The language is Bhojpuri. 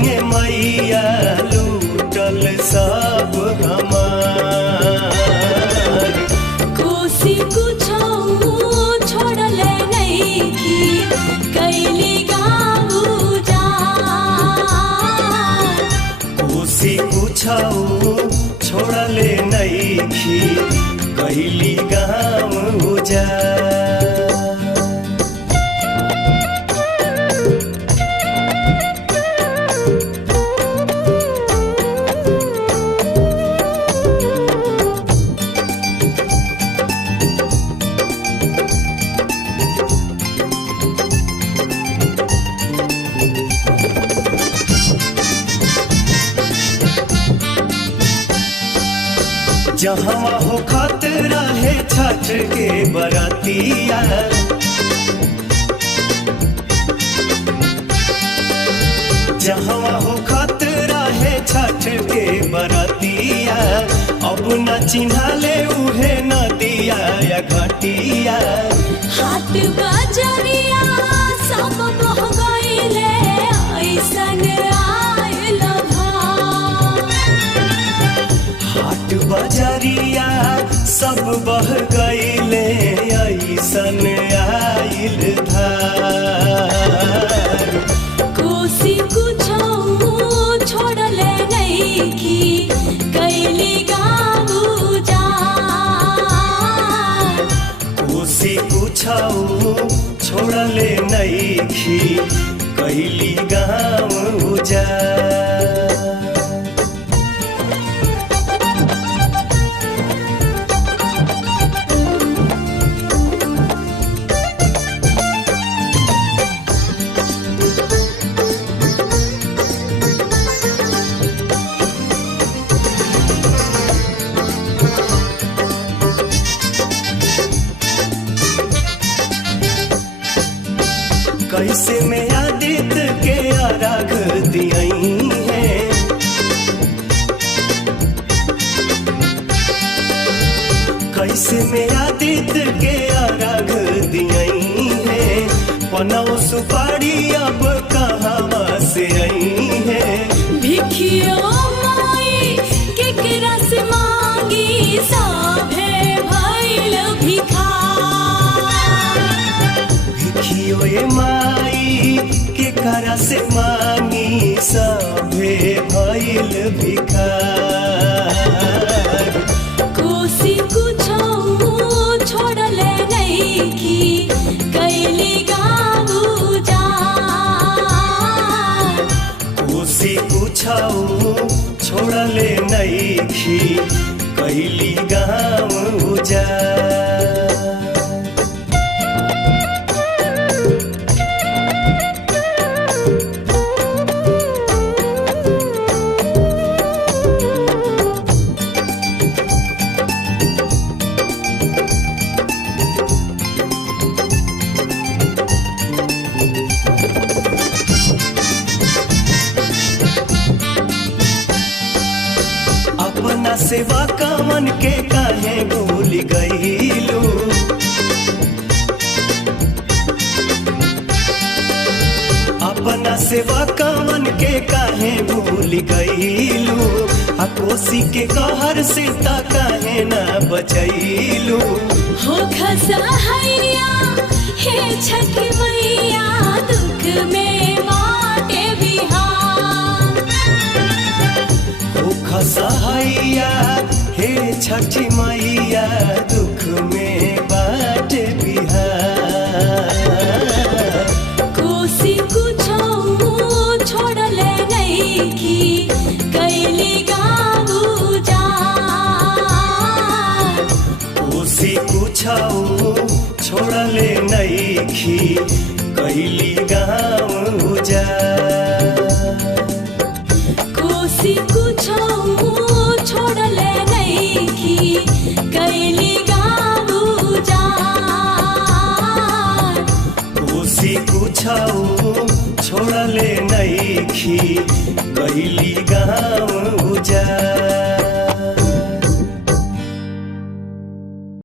संगे मैया लूटल सब हमार। कोसी कुछो छोड़ले नइखी कैली गाँव उजाड़। कोसी कुछो छोड़ले नइखी कैली गाँव उजाड़। जहाँ हो खतरा है छठ के बरातिया, जहाँ हो खतरा है छठ के बरातिया। अब न चिन्हाले उहे नदिया या घाटिया। हाट बजरिया सब बह गइले ऐसन आइल भार। हाट बजरिया सब बह गइले ऐसन आइल धार। कोसी कुछो छोड़ले नइखी कैली गाँव उजाड़। कोसी कुछो छोड़ले नइखी कैली गाँव उजाड़। कैसे में आदित्य के अर्घ दियई है, कैसे में आदित्य के अर्घ दियई है। पनौ सुपारी अब कहाँ से आई है। भिखियो माई केकरा से मांगी सभे भइल भिखार। भिखियो ए माई केकरा से मांगी सभे भइल भिखार। कोसी कुछो छोड़ले नइखी कैली गाँव उजाड़। कोसी कुछो छोड़ले नइखी कैली गाँव उजाड़। अपना सेवा कामन के काहे भूल गईलू। अपना सेवा कामन के काहे भूल गईलू। आ कोसी के कहर से ता काहे ना बचैलू। हो खसहैया हे छठी मैया दुख में बाटे बिहार। हो खसहैया हे छठी मैया दुख में बाट बिहार। कोसी कुछो छोड़ले नइखी कैली गाँव उजाड़। कोसी कुछो छोड़ले नइखी कैली गाँव उजाड़। कोसी कुछो छोड़ले नइखी कैली गाँव उजाड़। कोसी कुछो छोड़ले नइखी कैली